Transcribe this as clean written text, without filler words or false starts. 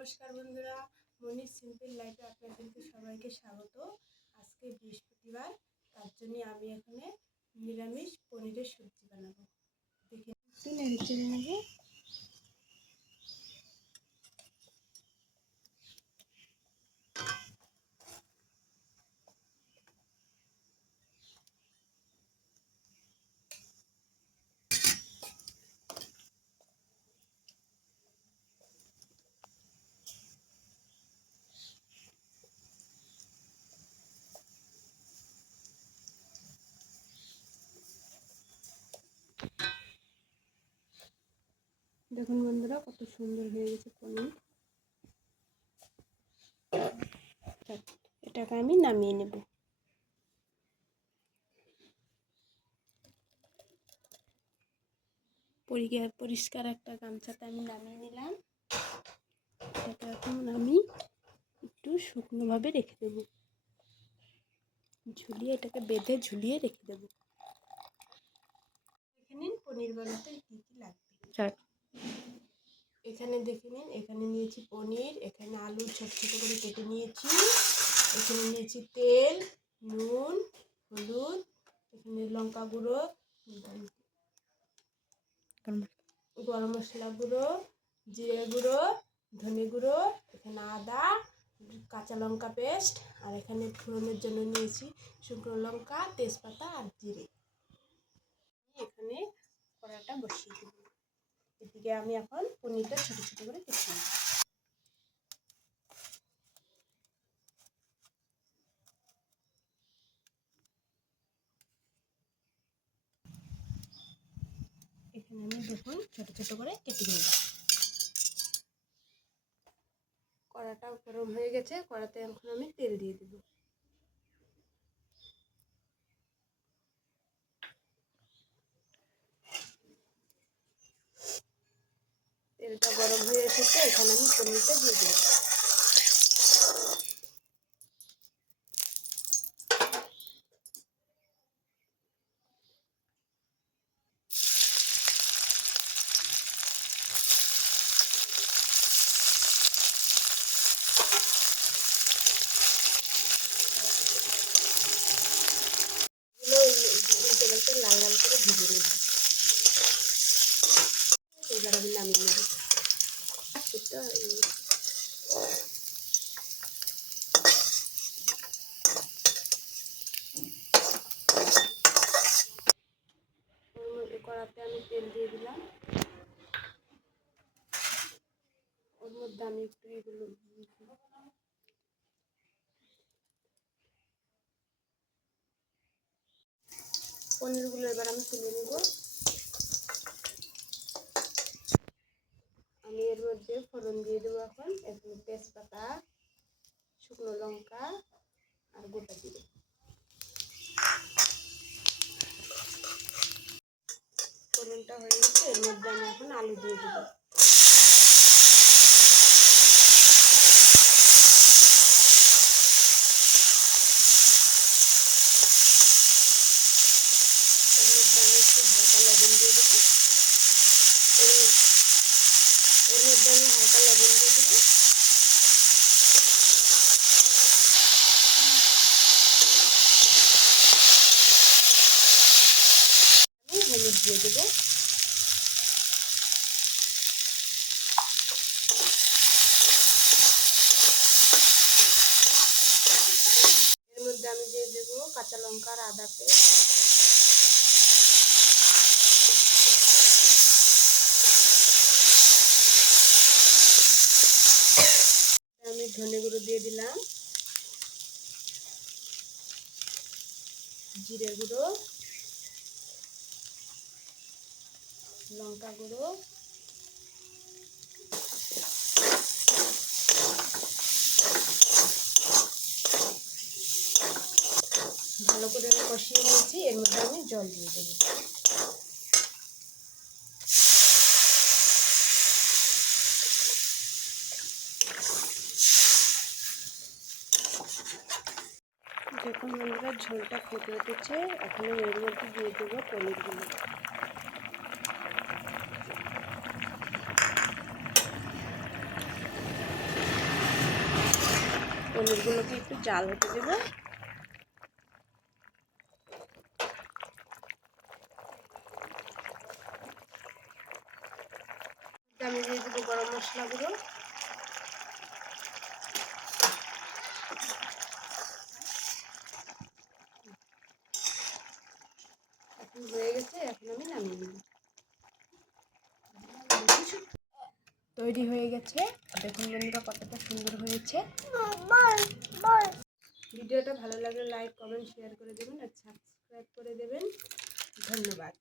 নমস্কার বন্ধুরা, মনির সিম্পল লাইফে আপনাদেরকে সবাইকে স্বাগত। আজকে বৃহস্পতিবার, তার জন্য আমি এখানে নিরামিষ পনিরের সবজি বানাবো। দেখে একটু নেড়ে চেড়ে নেবো। দেখুন বন্ধুরা, কত সুন্দর হয়ে গেছে পনির। এটাকে আমি নামিয়ে নেব। পরিষ্কার একটা গামছাতে আমি নামিয়ে নিলাম। এটাকে এখন আমি একটু শুকনোভাবে রেখে দেব, এটাকে বেঁধে ঝুলিয়ে রেখে দেব। দেখে নিন পনির বানাতে কী কী লাগবে। এখানে দেখে নিন, এখানে নিয়েছি পনির, এখানে আলু ছোট ছোট করে কেটে নিয়েছি, এখানে নিয়েছি তেল, নুন, হলুদ, এখানে লঙ্কা গুঁড়ো, গরম মশলা গুঁড়ো, জিরে গুঁড়ো, ধনে গুঁড়ো, এখানে আদা, কাঁচা লঙ্কা পেস্ট, আর এখানে ফোড়নের জন্য নিয়েছি শুকনো লঙ্কা, তেজপাতা আর জিরে। এখানে কড়াটা বসিয়ে দেব। এদিকে আমি এখন পনিরটা ছোট ছোট করে কেটে নেব। এখানে আমি দেখুন ছোট ছোট করে কেটে নেব। কড়াটা গরম হয়ে গেছে, কড়াতে এখন আমি তেল দিয়ে দেব। তেলটা গরম হয়ে এসেছে, এখানে আমি পনিরটা দিয়ে দেব। লাল লাল করে ভেজে নেব। এবার আমি নামিয়ে নেব। কড়াতে আমি তেল দিয়ে দিলাম, ওর মধ্যে আমি একটু এগুলো পনিরগুলো এবার আমি তুলে নেব। আমি এর মধ্যে ফোড়ন দিয়ে দেবো। এখন তেজপাতা, শুকনো লঙ্কা আর গোটা জিরে। ফোড়নটা হয়ে গেছে, এর মধ্যে আমি এখন আলু দিয়ে দেবো। এর মধ্যে আমি একটু হালকা লবণ দিয়ে দেবো। এর মধ্যে আমি হালকা লবণ দিয়ে দেবো। আমি হলুদ দিয়ে দেবো। এর মধ্যে আমি দিয়ে দেবো কাঁচা লঙ্কা আর আদা পেস্ট। আমি ধনে গুঁড়ো দিয়ে দিলাম, জিরে গুঁড়ো, লঙ্কা গুঁড়ো, ভালো করে আমি কষিয়ে নিয়েছি। এর মধ্যে আমি জল দিয়ে দেবো। দেখুন বন্ধুরা, ঝোলটা ফুটে উঠেছে, এখন এর মধ্যে দিয়ে দেবো পনিরগুলো। পনিরগুলোকে একটু জাল হতে দেবো। আমি দিয়ে দেবো গরম মশলা গুঁড়ো, এখন হয়ে গেছে, এখন আমি নামিয়ে নেব। তৈরি হয়ে গেছে, দেখুন বন্ধুরা কতটা সুন্দর হয়েছে। ভিডিওটা ভালো লাগলে লাইক কমেন্ট শেয়ার করে দেবেন আর সাবস্ক্রাইব করে দেবেন। ধন্যবাদ।